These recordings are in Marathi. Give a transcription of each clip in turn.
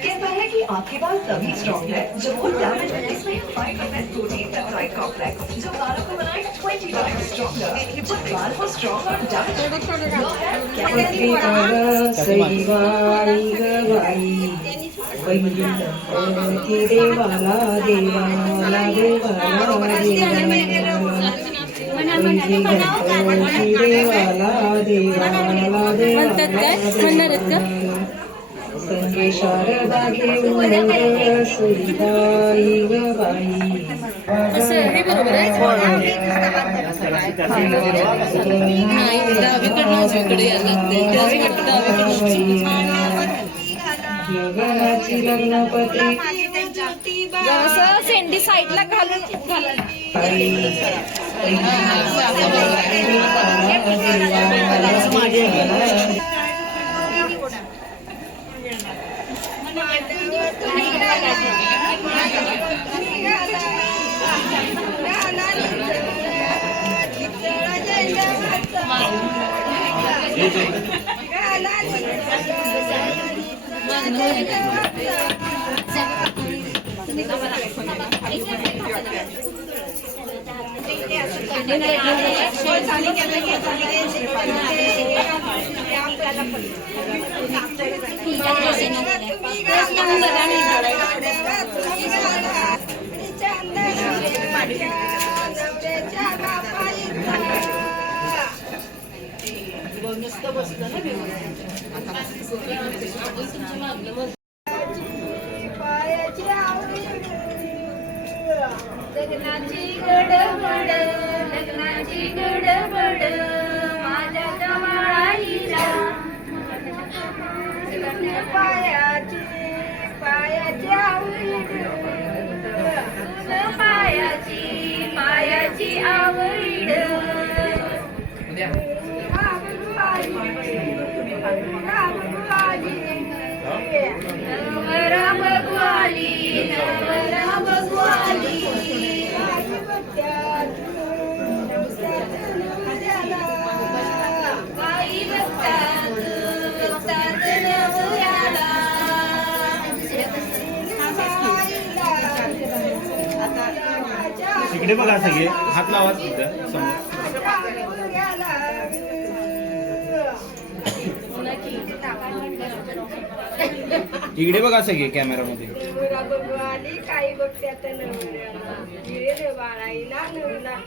कहता है कि आपके बाल तभी स्ट्रॉन्ग है जब वो डैमेज है। इसमें 5% प्रोटीन पेप्टाइड कॉम्प्लेक्स जो बालों को बनाए 20 टाइम्स स्ट्रॉन्गर। जो बाल को स्ट्रॉन्ग और डैमेज संगे शारदा घेऊन सईबाई ग बाई लग्नाची लग्नपत्री सेंडी साईडला घालून लग्नाची गडबड माझ्या जवळाईला पायाची आवड नवरा भगवाली बाई बघतात नवऱ्याला इकडे बघा सगळे हात लावा समोर इकडे बघा सगळे कॅमेरामध्ये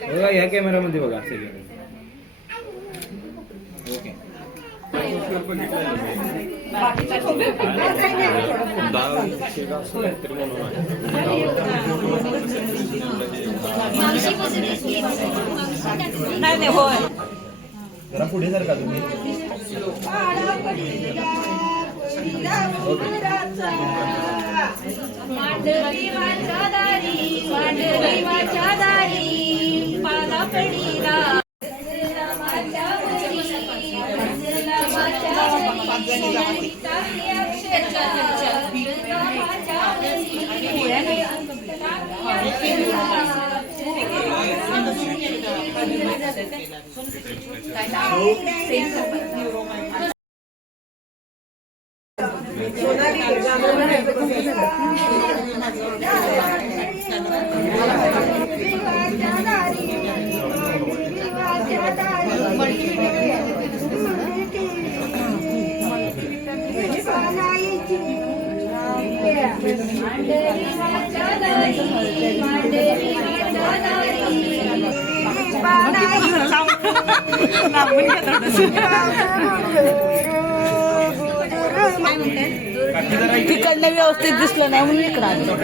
बघा या कॅमेरामध्ये बघा सगळे ओके नाही होय जरा पुढे जर का तुम्ही मांडवी माझ्या दारी पाला पडीला तिकडलं व्यवस्थित दिसलं नाही म्हणून इकडं आलो.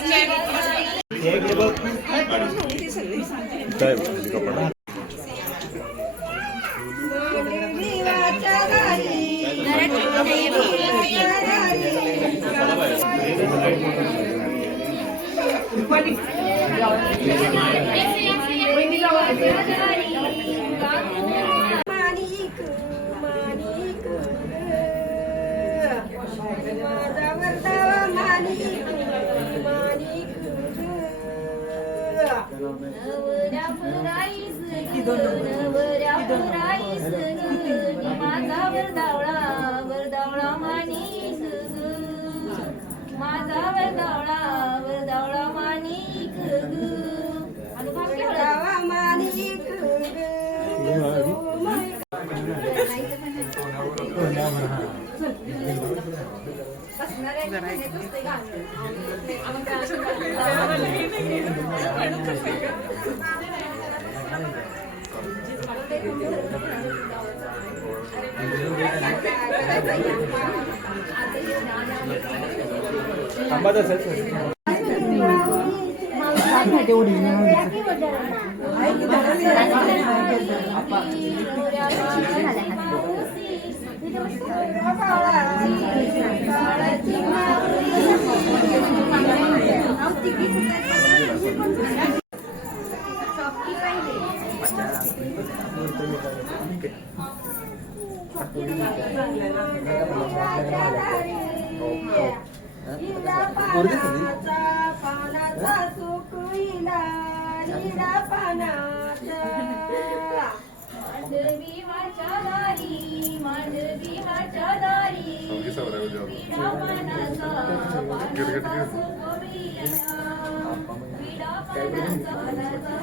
हे इकडे बघ. काय म्हणजे कपडा माणिक माणिक माझा वर्तावा माणिक माणिक नवऱ्या फुराईस नवऱ्या फुराईस माझा वरदावळा माणिक माझा वरदावळा माणिक वरदावा माणिक थांबा तसंच. पानाचा सुकविला निळा पानाचा मांडवी वाच्या दारी मांडवी वाच्या दारी विडा पानाचा सुकविला विडा पानाचा